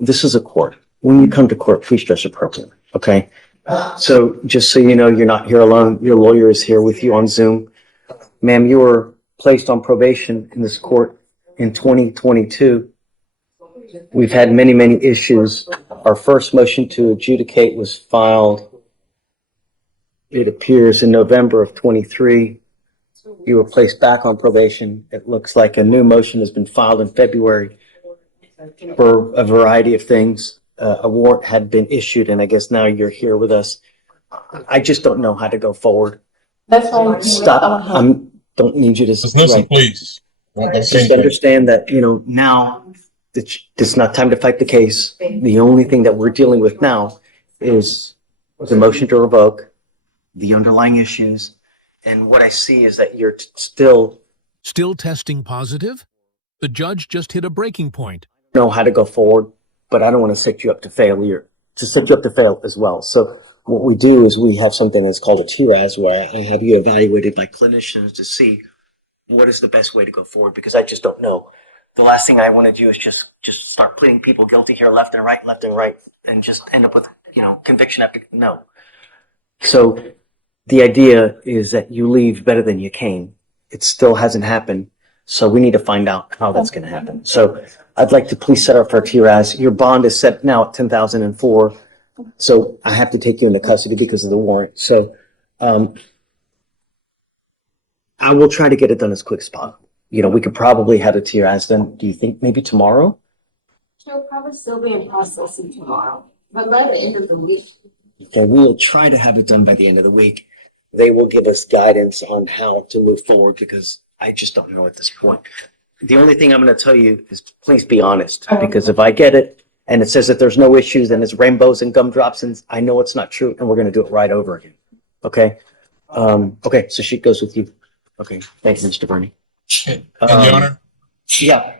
This is a court. When you come to court, please dress appropriately, okay? So just so you know, you're not here alone. Your lawyer is here with you on Zoom. Ma'am, you were placed on probation in this court in 2022. We've had many, many issues. Our first motion to adjudicate was filed, it appears, in November of 23. You were placed back on probation. It looks like a new motion has been filed in February for a variety of things. A warrant had been issued, and I guess now you're here with us. I just don't know how to go forward. That's fine. Stop. Don't need you to. Just listen, please. Just understand that, now it's not time to fight the case. The only thing that we're dealing with now is the motion to revoke, the underlying issues, and what I see is that you're still testing positive? The judge just hit a breaking point. Know how to go forward, but I don't want to set you up to failure, as well. So what we do is we have something that's called a TRAS, where I have you evaluated by clinicians to see what is the best way to go forward, because I just don't know. The last thing I want to do is just start pleading people guilty here, left and right, and just end up with, conviction after no. So the idea is that you leave better than you came. It still hasn't happened. So we need to find out how that's going to happen. So I'd like to please set up for TRAS. Your bond is set now at $10,004. So I have to take you into custody because of the warrant. So I will try to get it done as quick as possible. We could probably have a TRAS done. Do you think maybe tomorrow? She'll probably still be in processing tomorrow, but by the end of the week. Okay, we'll try to have it done by the end of the week. They will give us guidance on how to move forward, because I just don't know at this point. The only thing I'm going to tell you is please be honest, because if I get it and it says that there's no issues and it's rainbows and gumdrops, and I know it's not true, and we're going to do it right over again. Okay? Okay, so she goes with you. Okay, thanks, Mr. Bernie. And Your Honor, Yeah.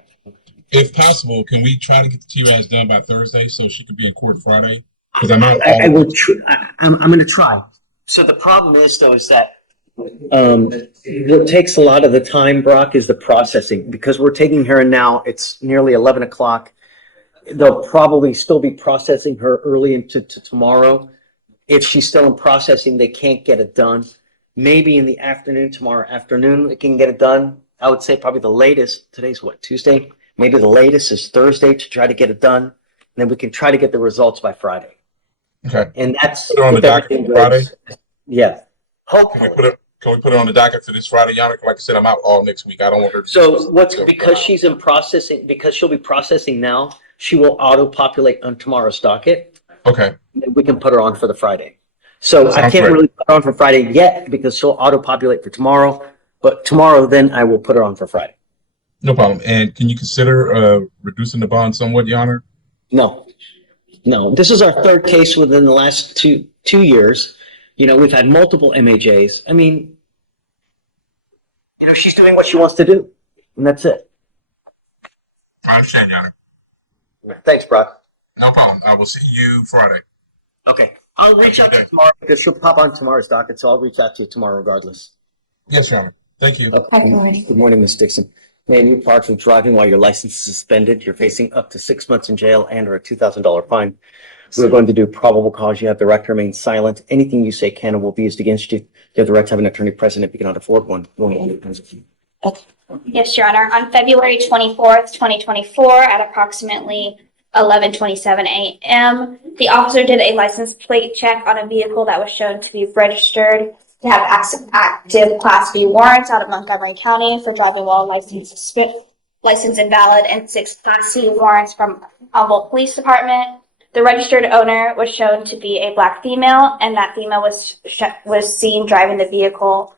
if possible, can we try to get the TRAS done by Thursday so she could be in court Friday? Because I'm not. I will. I'm going to try. So the problem is, though, is that what takes a lot of the time, Brock, is the processing. Because we're taking her in now, it's nearly 11 o'clock. They'll probably still be processing her early into tomorrow. If she's still in processing, they can't get it done. Maybe in the afternoon, tomorrow afternoon, they can get it done. I would say probably the latest, today's what, Tuesday? Maybe the latest is Thursday to try to get it done. And then we can try to get the results by Friday. Okay. And that's put it on the docket for Friday. Yeah. Hopefully. Can we put it on the docket for this Friday, Your Honor? Like I said, I'm out all next week. I don't want her to. So because she's in processing, because she'll be processing now, she will auto-populate on tomorrow's docket. Okay. And we can put her on for the Friday. So I can't really put her on for Friday yet because she'll auto-populate for tomorrow. But tomorrow, then I will put her on for Friday. No problem. And can you consider reducing the bond somewhat, Your Honor? No. This is our third case within the last two years. We've had multiple MAJs. I mean, she's doing what she wants to do, and that's it. I understand, Your Honor. Thanks, Brock. No problem. I will see you Friday. Okay. I'll reach out to you tomorrow because she'll pop on tomorrow's docket, so I'll reach out to you tomorrow regardless. Yes, Your Honor. Thank you. Okay. Good morning, Ms. Dixon. Man, you're parked with driving while your license is suspended. You're facing up to 6 months in jail and or a $2,000 fine. We're going to do probable cause. You have the right to remain silent. Anything you say can and will be used against you. You have the right to have an attorney present if you cannot afford one. Yes, Your Honor. On February 24th, 2024, at approximately 11:27 a.m., the officer did a license plate check on a vehicle that was shown to be registered to have active Class B warrants out of Montgomery County for driving while license invalid, and 6 Class C warrants from Humboldt Police Department. The registered owner was shown to be a Black female, and that female was seen driving the vehicle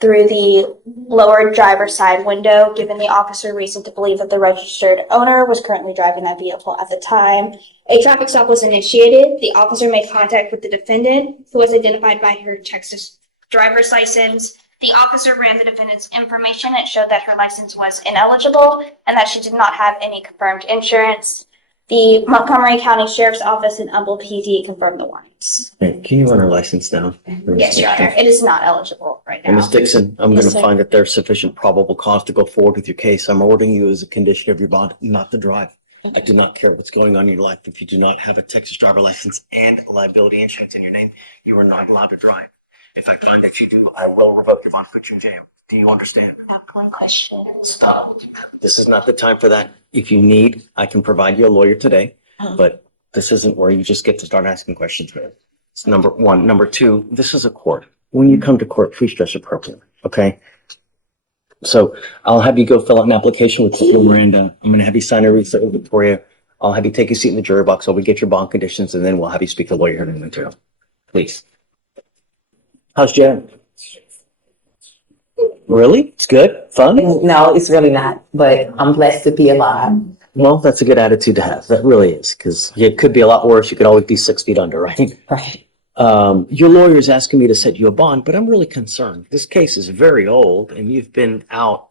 through the lower driver's side window, giving the officer reason to believe that the registered owner was currently driving that vehicle at the time. A traffic stop was initiated. The officer made contact with the defendant, who was identified by her Texas driver's license. The officer ran the defendant's information. It showed that her license was ineligible and that she did not have any confirmed insurance. The Montgomery County Sheriff's Office and Humboldt PD confirmed the warrants. Hey, can you run her license down? Yes, Your Honor. It is not eligible right now. Ms. Dixon, I'm Yes, going to sir. find that there's sufficient probable cause to go forward with your case. I'm ordering you as a condition of your bond not to drive. I do not care what's going on in your life. If you do not have a Texas driver license and liability insurance in your name, you are not allowed to drive. If I find that you do, I will revoke your bond, put you in jail. Do you understand? I have one question. Stop. This is not the time for that. If you need, I can provide you a lawyer today, but this isn't where you just get to start asking questions. It's number one. Number two, this is a court. When you come to court, please dress appropriately, okay? So I'll have you go fill out an application with Miranda. I'm gonna have you sign a receipt with Victoria. I'll have you take a seat in the jury box while we get your bond conditions, and then we'll have you speak to the lawyer here in the jail. Please. How's Jen? Really? It's good? Fun? No, it's really not, but I'm blessed to be alive. Well, that's a good attitude to have. That really is, because it could be a lot worse. You could always be 6 feet under, right? Right. Your lawyer is asking me to set you a bond, but I'm really concerned. This case is very old, and you've been out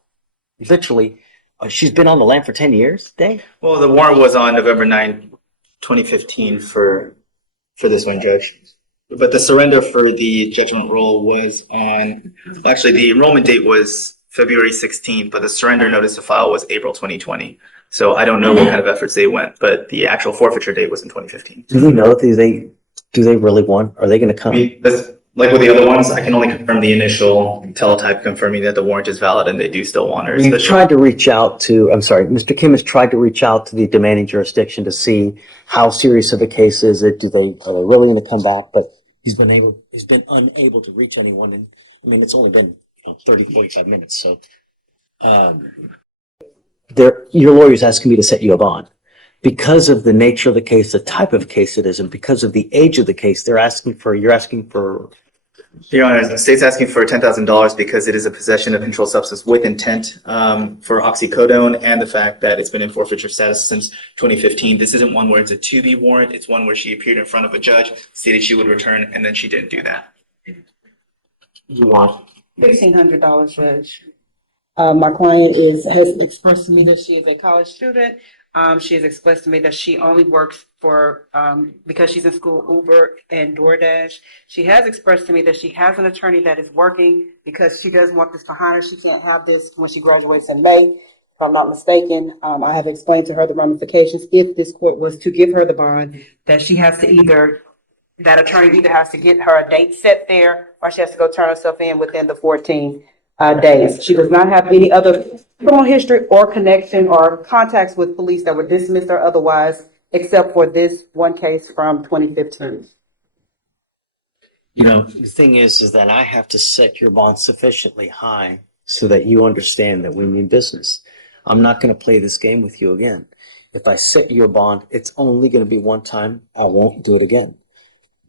literally. She's been on the lam for 10 years, Dave? Well, the warrant was on November 9, 2015 for this one, Judge. But the surrender for the judgment roll was on, actually, the enrollment date was February 16th, but the surrender notice to file was April 2020. So I don't know what kind of efforts they went, but the actual forfeiture date was in 2015. Do we know if do they really want? Are they going to I come? mean, like with the other ones, I can only confirm the initial teletype confirming that the warrant is valid and they do still want her. We've tried to reach out to, I'm sorry, Mr. Kim has tried to reach out to the demanding jurisdiction to see how serious of a case is it. Are they really going to come back? But he's been unable to reach anyone. And I mean, it's only been 30, 45 minutes. So, your lawyer's asking me to set you a bond. Because of the nature of the case, the type of case it is, and because of the age of the case, you're asking for. Your Honor, the state's asking for $10,000 because it is a possession of controlled substance with intent for oxycodone, and the fact that it's been in forfeiture status since 2015. This isn't one where it's a to-be warrant. It's one where she appeared in front of a judge, stated she would return, and then she didn't do that. You want $1,500, Judge. My client has expressed to me that she is a college student. She has expressed to me that she only works for, because she's in school, Uber and DoorDash. She has expressed to me that she has an attorney that is working because she doesn't want this behind her. She can't have this when she graduates in May, if I'm not mistaken. I have explained to her the ramifications if this court was to give her the bond, that she has to that attorney either has to get her a date set there or she has to go turn herself in within the 14 days. She does not have any other criminal history or connection or contacts with police that were dismissed or otherwise, except for this one case from 2015. the thing is that I have to set your bond sufficiently high so that you understand that we mean business. I'm not going to play this game with you again. If I set you a bond, it's only going to be one time. I won't do it again.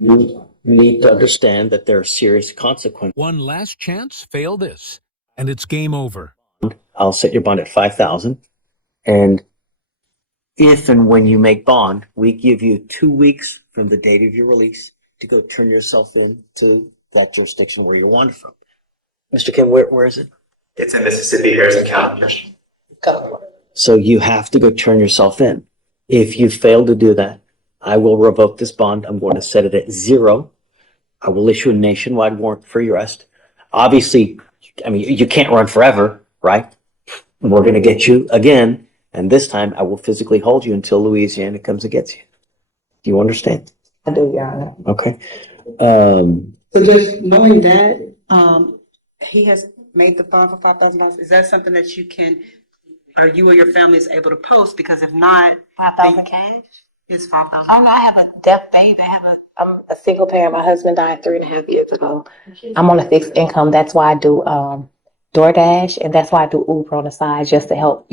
You need to understand that there are serious consequences. One last chance, fail this, and it's game over. I'll set your bond at $5,000, and if and when you make bond, we give you 2 weeks from the date of your release to go turn yourself in to that jurisdiction where you're wanted from. Mr. Kim, where is it? It's in Mississippi, Harrison County. So you have to go turn yourself in. If you fail to do that, I will revoke this bond. I'm going to set it at 0. I will issue a nationwide warrant for your arrest. Obviously, I mean, you can't run forever, right? We're going to get you again, and this time I will physically hold you until Louisiana comes and gets you. Do you understand? I do, Your Honor. Okay. So just knowing that, he has made the bond for $5,000, is that something that you can, or you or your family is able to post? Because if not, 5,000 cash? it's $5,000. Oh, no, I have a death baby. I'm a single parent. My husband died 3.5 years ago. I'm on a fixed income. That's why I do DoorDash, and that's why I do Uber on the side, just to help,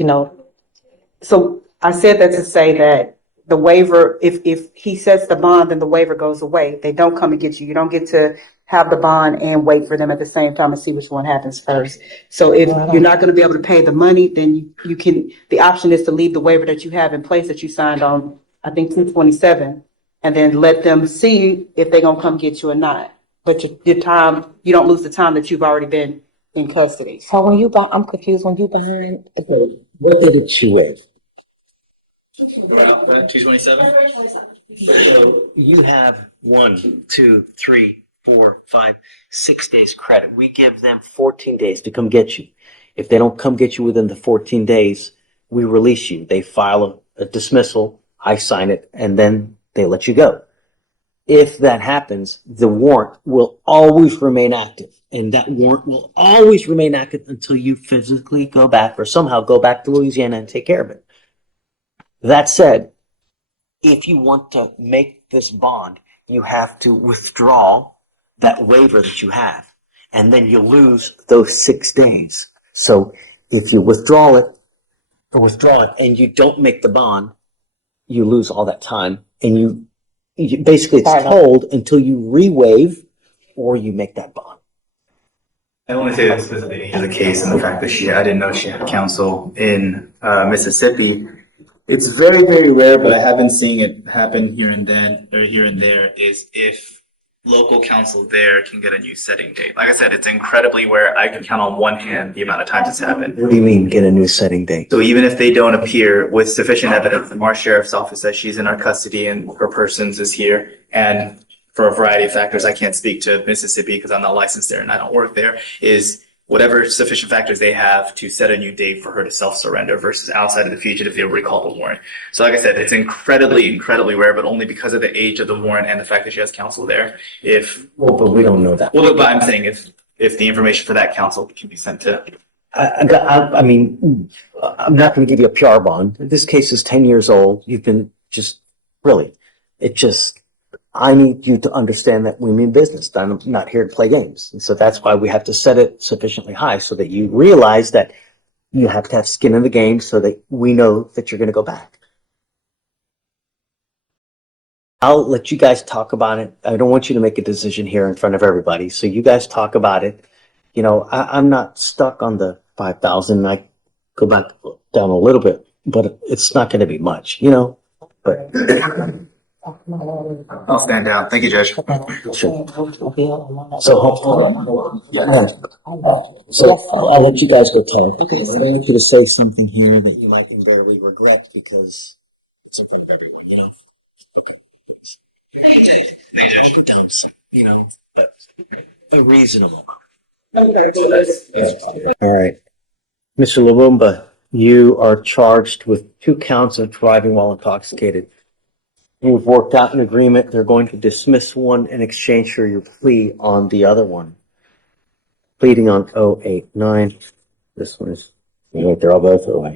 So I said that to say that the waiver, if he sets the bond, then the waiver goes away. They don't come and get you. You don't get to have the bond and wait for them at the same time and see which one happens first. So if you're not going to be able to pay the money, then you can, the option is to leave the waiver that you have in place that you signed on, I think, 2/27, and then let them see if they're going to come get you or not. But your time, you don't lose the time that you've already been in custody. So when you buy, I'm confused. When you behind, What did it you waive? 227? So you have 1, 2, 3, 4, 5, 6 days credit. We give them 14 days to come get you. If they don't come get you within the 14 days, we release you. They file a dismissal, I sign it, and then they let you go. If that happens, the warrant will always remain active, and that warrant will always remain active until you physically go back or somehow go back to Louisiana and take care of it. That said, if you want to make this bond, you have to withdraw that waiver that you have, and then you lose those 6 days. So if you withdraw it and you don't make the bond, you lose all that time, and you basically it's told until you re-waive or you make that bond. I only say this because of the age of the case and the fact that I didn't know she had counsel in Mississippi. It's very, very rare, but I have been seeing it happen here and there, is if local counsel there can get a new setting date. Like I said, it's incredibly rare. I can count on one hand the amount of times it's happened. What do you mean, get a new setting date? So even if they don't appear with sufficient evidence, our sheriff's office says she's in our custody and her persons is here, and for a variety of factors, I can't speak to Mississippi because I'm not licensed there and I don't work there, is whatever sufficient factors they have to set a new date for her to self-surrender versus outside of the fugitive, they'll recall the warrant. So like I said, it's incredibly, incredibly rare, but only because of the age of the warrant and the fact that she has counsel there. But we don't know that. Well, but I'm saying if the information for that counsel can be sent to. I mean, I'm not going to give you a PR bond. This case is 10 years old. You've been I need you to understand that we mean business. I'm not here to play games. And so that's why we have to set it sufficiently high so that you realize that you have to have skin in the game so that we know that you're going to go back. I'll let you guys talk about it. I don't want you to make a decision here in front of everybody. So you guys talk about it. You know, I'm not stuck on the 5,000. I go back down a little bit, but it's not going to be much, you know, but. I'll stand down. Thank you, Judge. Sure. So I'll let you guys go talk. Okay. I want you to say something here that you might invariably regret because it's in front of everyone, you know? Okay. Put down some, you know, but a reasonable. Yeah. All right. Mr. Lumumba, you are charged with 2 counts of driving while intoxicated. You've worked out an agreement. They're going to dismiss one in exchange for your plea on the other one. Pleading on 089. This one is, wait, they're all both away.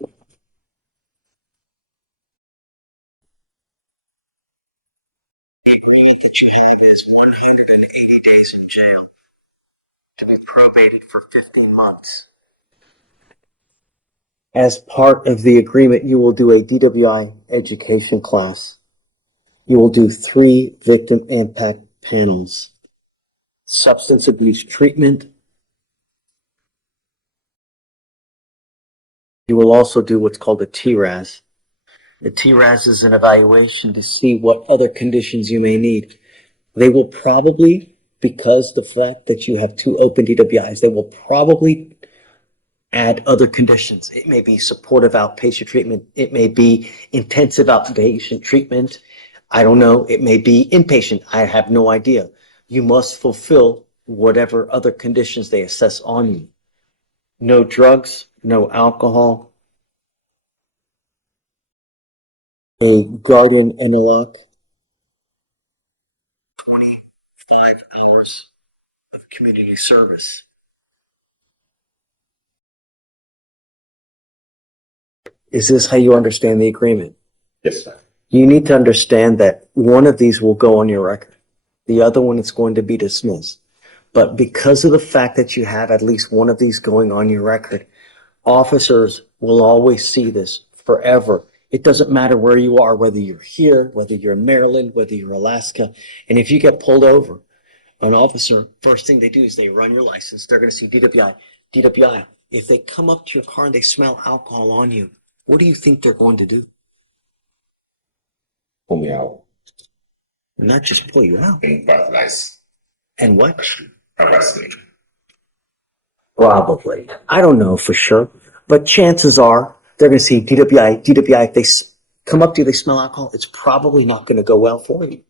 That you have is 180 days in jail to be probated for 15 months. As part of the agreement, you will do a DWI education class. You will do 3 victim impact panels. Substance abuse treatment. You will also do what's called a TRAS. The TRAS is an evaluation to see what other conditions you may need. They will probably, because the fact that you have 2 open DWIs, they will probably add other conditions. It may be supportive outpatient treatment. It may be intensive outpatient treatment. I don't know. It may be inpatient. I have no idea. You must fulfill whatever other conditions they assess on you. No drugs, no alcohol. A guardian interlock. 25 hours of community service. Is this how you understand the agreement? Yes, sir. You need to understand that one of these will go on your record. The other one is going to be dismissed. But because of the fact that you have at least one of these going on your record, officers will always see this forever. It doesn't matter where you are, whether you're here, whether you're in Maryland, whether you're Alaska. And if you get pulled over, an officer, first thing they do is they run your license. They're going to see DWI. DWI. If they come up to your car and they smell alcohol on you, what do you think they're going to do? Pull me out. Not just pull you out. And breathalyze. And what? Arrest me. Probably. I don't know for sure. But chances are they're going to see DWI. DWI, if they come up to you, they smell alcohol, it's probably not going to go well for you.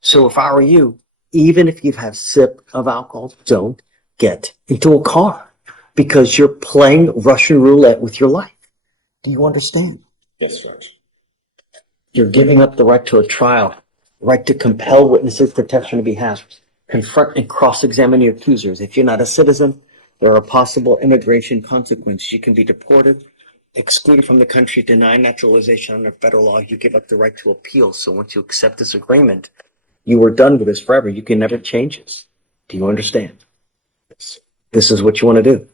So if I were you, even if you've had a sip of alcohol, don't get into a car because you're playing Russian roulette with your life. Do you understand? Yes, Judge. You're giving up the right to a trial, right to compel witnesses to testify on your behalf, confront and cross-examine your accusers. If you're not a citizen, there are possible immigration consequences. You can be deported, excluded from the country, denied naturalization under federal law. You give up the right to appeal. So once you accept this agreement, you are done with this forever. You can never change this. Do you understand? This is what you want to do.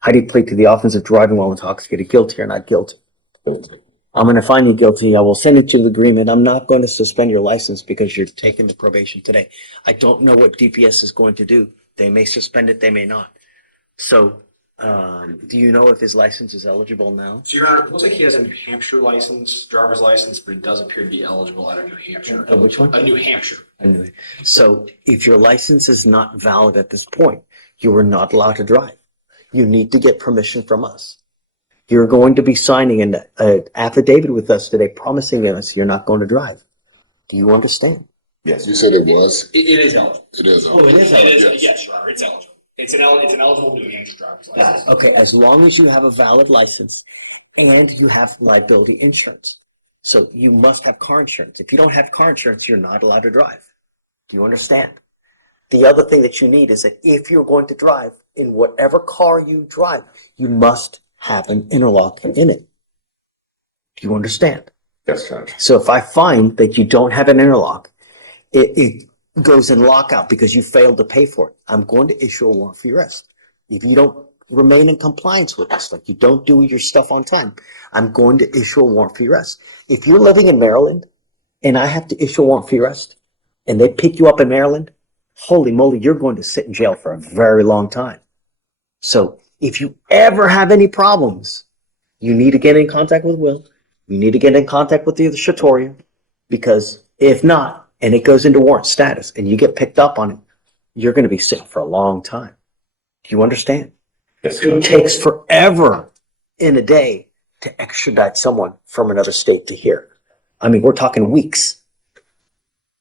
How do you plead to the offense of driving while intoxicated? Guilty or not guilty? I'm going to find you guilty. I will send it to the agreement. I'm not going to suspend your license because you're taking the probation today. I don't know what DPS is going to do. They may suspend it. They may not. So, do you know if his license is eligible now? So, Your Honor, it looks like he has a New Hampshire license, driver's license, but he does appear to be eligible out of New Hampshire. Which one? New Hampshire. Anyway, so if your license is not valid at this point, you are not allowed to drive. You need to get permission from us. You're going to be signing an affidavit with us today promising us you're not going to drive. Do you understand? Yes. You said it was? It is eligible. It is. Oh, it is eligible. Yes, Your Honor, it's eligible. It's an eligible New Hampshire driver's license. Okay, as long as you have a valid license and you have liability insurance. So you must have car insurance. If you don't have car insurance, you're not allowed to drive. Do you understand? The other thing that you need is that if you're going to drive in whatever car you drive, you must have an interlock in it. Do you understand? Yes, Judge. So if I find that you don't have an interlock, it goes in lockout because you failed to pay for it. I'm going to issue a warrant for your arrest. If you don't remain in compliance with this, like you don't do your stuff on time, I'm going to issue a warrant for your arrest. If you're living in Maryland and I have to issue a warrant for your arrest and they pick you up in Maryland, holy moly, you're going to sit in jail for a very long time. So if you ever have any problems, you need to get in contact with Will. You need to get in contact with the Shatoria, because if not, and it goes into warrant status and you get picked up on it, you're going to be sitting for a long time. Do you understand? Yes, It takes forever in a day to extradite someone from another state to here. I mean, we're talking weeks.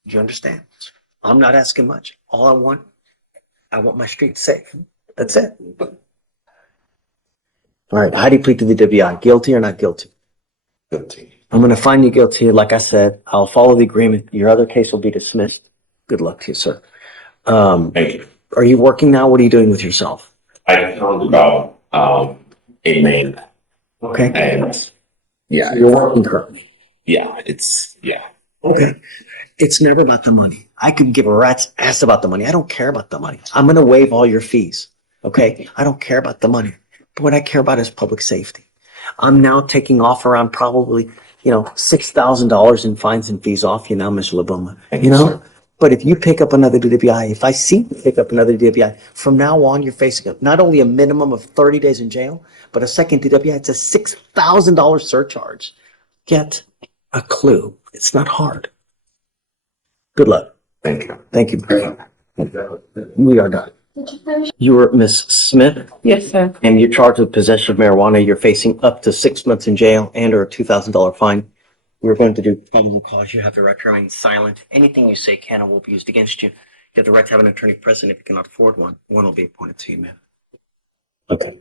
Do you understand? I'm not asking much. All I want my streets safe. That's it. All right. How do you plead to the WI? Guilty or not guilty? Guilty. I'm going to find you guilty. Like I said, I'll follow the agreement. Your other case will be dismissed. Good luck to you, sir. Thank you. Are you working now? What are you doing with yourself? I found about a man, Okay. and yeah, You're working currently. yeah. Okay. It's never about the money. I could give a rat's ass about the money. I don't care about the money. I'm going to waive all your fees. Okay. I don't care about the money. But what I care about is public safety. I'm now taking off around probably, $6,000 in fines and fees off you now, Mr. Laboma. Thank you, sir. But if you pick up another DWI, if I see you pick up another DWI, from now on, you're facing not only a minimum of 30 days in jail, but a second DWI, it's a $6,000 surcharge. Get a clue. It's not hard. Good luck. Thank you. Thank you. We are done. You were Miss Smith, Yes, sir. and you're charged with possession of marijuana. You're facing up to 6 months in jail and or a $2,000 fine. We're going to do probable cause. You have the right to remain silent. Anything you say can or will be used against you. You have the right to have an attorney present if you cannot afford one. One will be appointed to you, ma'am. Okay.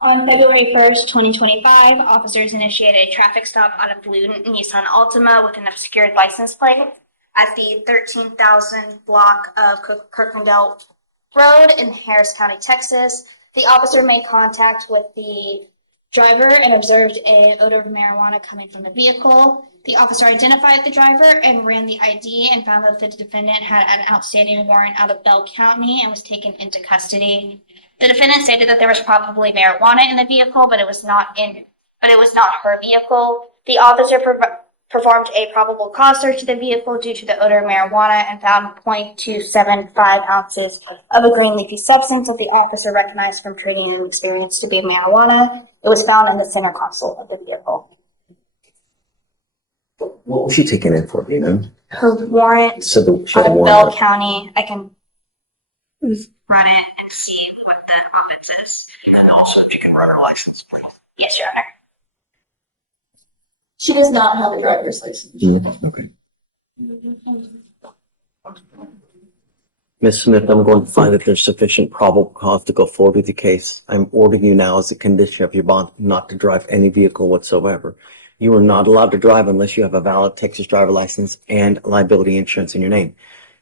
On February 1st, 2025, officers initiated a traffic stop on a blue Nissan Altima with an obscured license plate at the 13,000 block of Kirklandale Road in Harris County, Texas. The officer made contact with the driver and observed an odor of marijuana coming from the vehicle. The officer identified the driver and ran the ID and found that the defendant had an outstanding warrant out of Bell County and was taken into custody. The defendant stated that there was probably marijuana in the vehicle, but it was not her vehicle. The officer performed a probable cause search of the vehicle due to the odor of marijuana and found 0.275 ounces of a green leafy substance that the officer recognized from training and experience to be marijuana. It was found in the center console of the vehicle. What was she taking in for, Her warrant she out had a of Bell warrant. County, I can run it and see what the offense is. And also if you can run her license, please. Yes, Your Honor. She does not have a driver's license. Okay. Ms. Smith, I'm going to find that there's sufficient probable cause to go forward with the case. I'm ordering you now as a condition of your bond not to drive any vehicle whatsoever. You are not allowed to drive unless you have a valid Texas driver license and liability insurance in your name.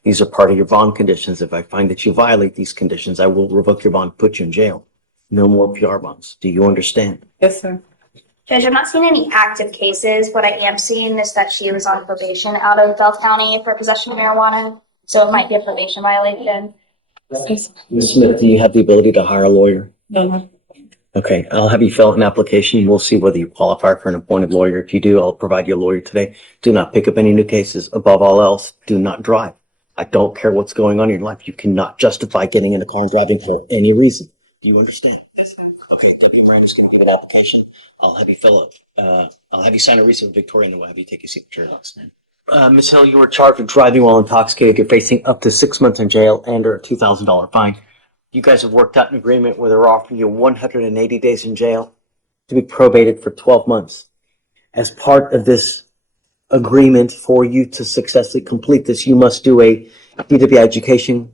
These are part of your bond conditions. If I find that you violate these conditions, I will revoke your bond, put you in jail. No more PR bonds. Do you understand? Yes, sir. Judge, I'm not seeing any active cases. What I am seeing is that she was on probation out of Bell County for possession of marijuana. So it might be a probation violation. Ms. Smith, do you have the ability to hire a lawyer? No. Okay, I'll have you fill out an application. We'll see whether you qualify for an appointed lawyer. If you do, I'll provide you a lawyer today. Do not pick up any new cases. Above all else, do not drive. I don't care what's going on in your life. You cannot justify getting in a car and driving for any reason. Do you understand? Okay, Deputy Miranda going to give an application. I'll have you fill up. I'll have you sign a receipt with Victoria, and then we'll have you take your signature. Ms. Hill, you were charged with driving while intoxicated. You're facing up to 6 months in jail and or a $2,000 fine. You guys have worked out an agreement where they're offering you 180 days in jail to be probated for 12 months. As part of this agreement, for you to successfully complete this, you must do a DWI education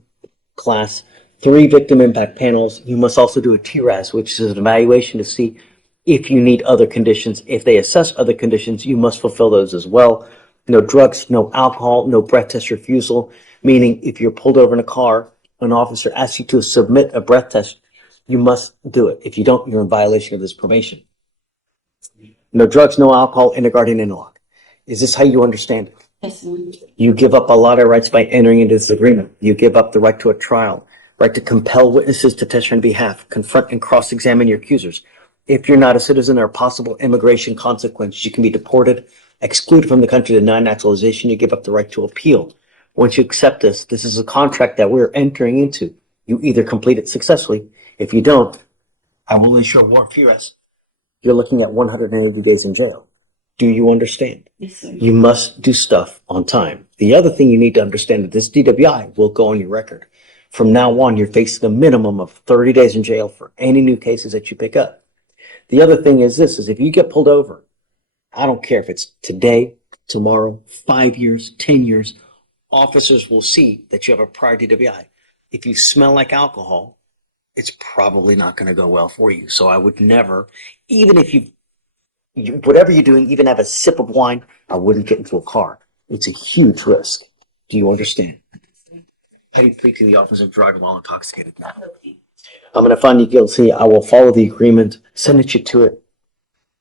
class, 3 victim impact panels. You must also do a TRAS, which is an evaluation to see if you need other conditions. If they assess other conditions, you must fulfill those as well. No drugs, no alcohol, no breath test refusal, meaning if you're pulled over in a car, an officer asks you to submit a breath test, you must do it. If you don't, you're in violation of this probation. No drugs, no alcohol, interguardian interlock. Is this how you understand it? Yes, ma'am. You give up a lot of rights by entering into this agreement. You give up the right to a trial, right to compel witnesses to testify on behalf, confront and cross-examine your accusers. If you're not a citizen, there are possible immigration consequences. You can be deported, excluded from the country, denied naturalization. You give up the right to appeal. Once you accept this, this is a contract that we're entering into. You either complete it successfully. If you don't, I will issue a warrant for your arrest. You're looking at 180 days in jail. Do you understand? Yes, sir. You must do stuff on time. The other thing you need to understand that this DWI will go on your record. From now on, you're facing a minimum of 30 days in jail for any new cases that you pick up. The other thing is this, is if you get pulled over, I don't care if it's today, tomorrow, 5 years, 10 years, officers will see that you have a prior DWI. If you smell like alcohol, it's probably not going to go well for you. So I would never, even if whatever you're doing, even have a sip of wine, I wouldn't get into a car. It's a huge risk. Do you understand? How do you plead to the officer of driving while intoxicated now? I'm going to find you guilty. I will follow the agreement, sentence you to it.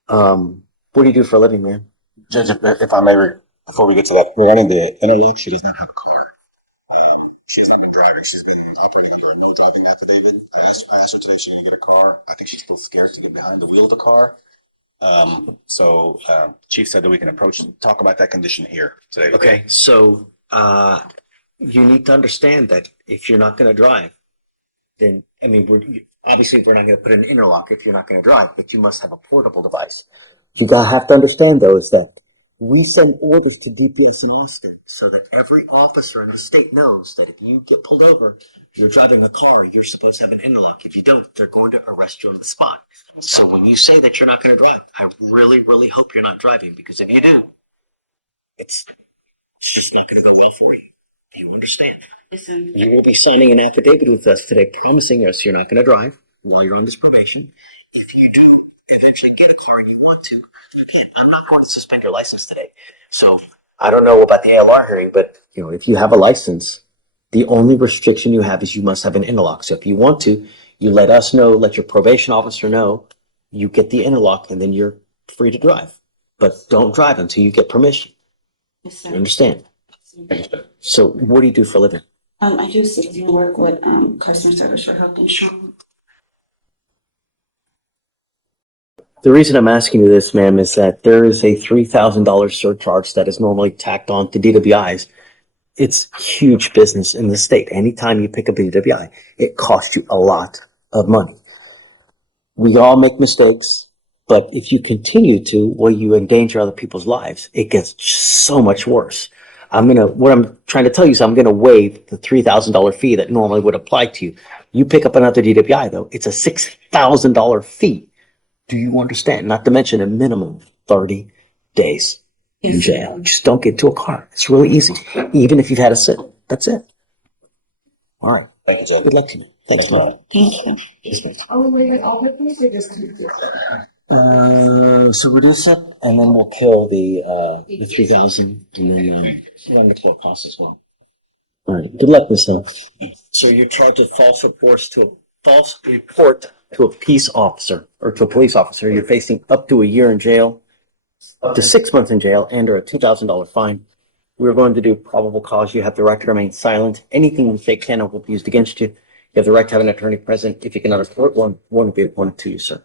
What do you do for a living, man? Judge, if I may, before we get to that, regarding the interlock, she does not have a car. She hasn't been driving. She's been operating under a no driving affidavit. I asked her today if she can get a car. I think she's still scared to get behind the wheel of the car. Chief said that we can talk about that condition here today. Okay, so you need to understand that if you're not going to drive, then, I mean, obviously we're not going to put an interlock if you're not going to drive, but you must have a portable device. You have to understand, though, is that we send orders to DPS in Austin so that every officer in the state knows that if you get pulled over, you're driving a car, you're supposed to have an interlock. If you don't, they're going to arrest you on the spot. So when you say that you're not going to drive, I really, really hope you're not driving, because if you do, it's just not going to go well for you. Do you understand? You will be signing an affidavit with us today promising us you're not going to drive while you're on this probation. If you do eventually get a car and you want to, again, I'm not going to suspend your license today. So I don't know about the ALR hearing, but if you have a license, the only restriction you have is you must have an interlock. So if you want to, you let us know, let your probation officer know, you get the interlock, and then you're free to drive. But don't drive until you get permission. Yes, sir. You understand? So what do you do for a living? I do citizen work with customer service for health insurance. The reason I'm asking you this, ma'am, is that there is a $3,000 surcharge that is normally tacked on to DWIs. It's huge business in the state. Anytime you pick up a DWI, it costs you a lot of money. We all make mistakes, but if you continue to, well, you endanger other people's lives. It gets so much worse. What I'm trying to tell you is I'm going to waive the $3,000 fee that normally would apply to you. You pick up another DWI, though, it's a $6,000 fee. Do you understand? Not to mention a minimum of 30 days in jail. Just don't get into a car. It's really easy. Even if you've had a sit, that's it. All right. Thank you, Judge. Good luck to you. Thanks, man. Thank you. Yes, ma'am. So reduce up, and then we'll kill the 3,000, and then run the court costs as well. All right. Good luck, Miss Hill. So you're charged with false report to a peace officer or to a police officer. You're facing up to a year in jail, up to 6 months in jail, and or a $2,000 fine. We're going to do probable cause. You have the right to remain silent. Anything you say can or will be used against you. You have the right to have an attorney present. If you cannot afford one will be appointed to you, sir.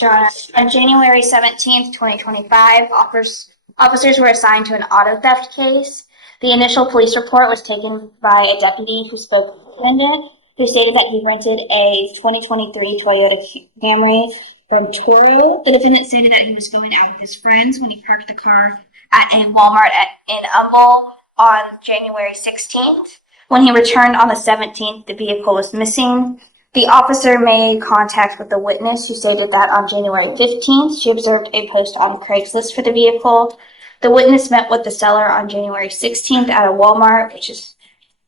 Your Honor, on January 17th, 2025, officers were assigned to an auto theft case. The initial police report was taken by a deputy who spoke with the defendant, who stated that he rented a 2023 Toyota Camry from Toro. The defendant stated that he was going out with his friends when he parked the car at a Walmart in Humble on January 16th. When he returned on the 17th, the vehicle was missing. The officer made contact with the witness, who stated that on January 15th, she observed a post on Craigslist for the vehicle. The witness met with the seller on January 16th at a Walmart, which is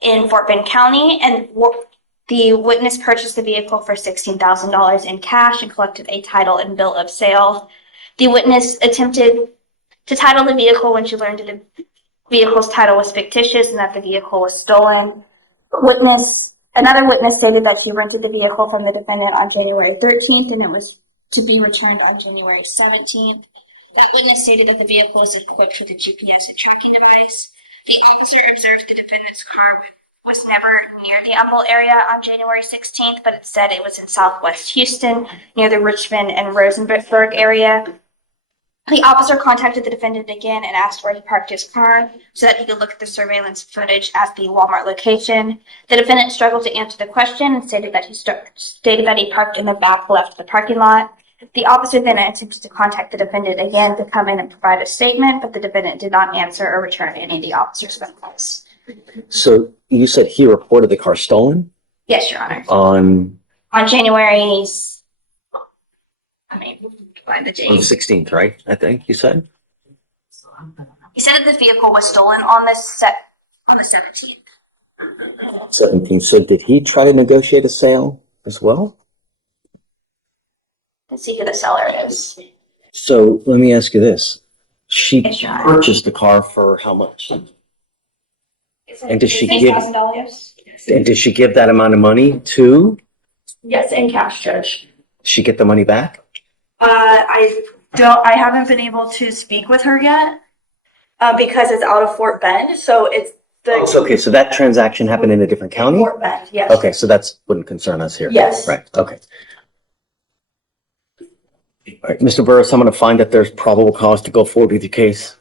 in Fort Bend County, and the witness purchased the vehicle for $16,000 in cash and collected a title and bill of sale. The witness attempted to title the vehicle when she learned that the vehicle's title was fictitious and that the vehicle was stolen. Another witness stated that she rented the vehicle from the defendant on January 13th and it was to be returned on January 17th. That witness stated that the vehicle was equipped with a GPS and tracking device. The officer observed the defendant's car was never near the Humble area on January 16th, but instead it was in southwest Houston, near the Richmond and Rosenberg area. The officer contacted the defendant again and asked where he parked his car so that he could look at the surveillance footage at the Walmart location. The defendant struggled to answer the question and stated that he parked in the back left of the parking lot. The officer then attempted to contact the defendant again to come in and provide a statement, but the defendant did not answer or return any of the officer's phone calls. So you said he reported the car stolen? Yes, Your Honor. On January, find the the date. 16th, right? I think you said? He said that the vehicle was stolen on the 17th. 17th. So did he try to negotiate a sale as well? Let's see who the seller is. So let me ask you this. She Yes, Your Honor. purchased the car for how much? And did she give $6,000? and did she give that amount of money to? Yes, in cash, Judge. Did she get the money back? I haven't been able to speak with her yet, because it's out of Fort Bend, so it's Okay, so that transaction happened in a different county? Fort Bend, yes. Okay, so that's wouldn't concern us here. Yes. Right, okay. All right, Mr. Burris, I'm going to find that there's probable cause to go forward with your case.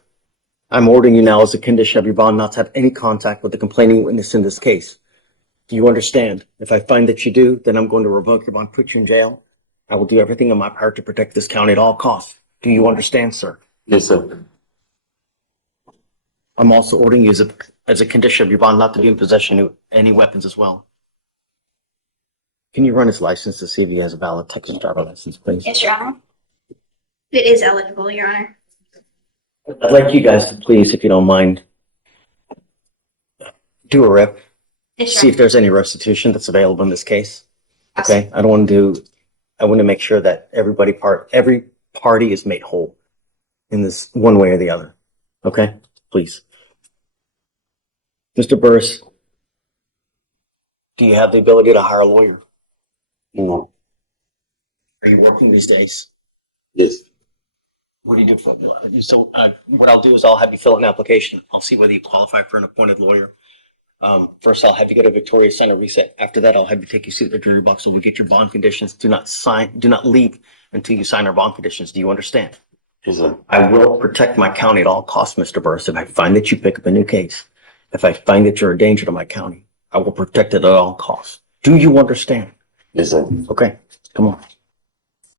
I'm ordering you now as a condition of your bond not to have any contact with the complaining witness in this case. Do you understand? If I find that you do, then I'm going to revoke your bond, put you in jail. I will do everything in my power to protect this county at all costs. Do you understand, sir? Yes, sir. I'm also ordering you as a condition of your bond not to be in possession of any weapons as well. Can you run his license to see if he has a valid Texas driver license, please? Yes, Your Honor. It is eligible, Your Honor. I'd like you guys to please, if you don't mind, do a rip. Yes, See Your if there's any restitution that's available in this case. Okay, I want to make sure that every party is made whole in this one way or the other. Okay, please. Mr. Burris, do you have the ability to hire a lawyer? No. Are you working these days? Yes. What do you do for? So what I'll do is I'll have you fill out an application. I'll see whether you qualify for an appointed lawyer. First, I'll have you go to Victoria, sign a reset. After that, I'll have you take your seat at the jury box so we get your bond conditions. Do not leave until you sign our bond conditions. Do you understand? Yes, sir. I will protect my county at all costs, Mr. Burris. If I find that you pick up a new case, if I find that you're a danger to my county, I will protect it at all costs. Do you understand? Yes, sir. Okay, come on.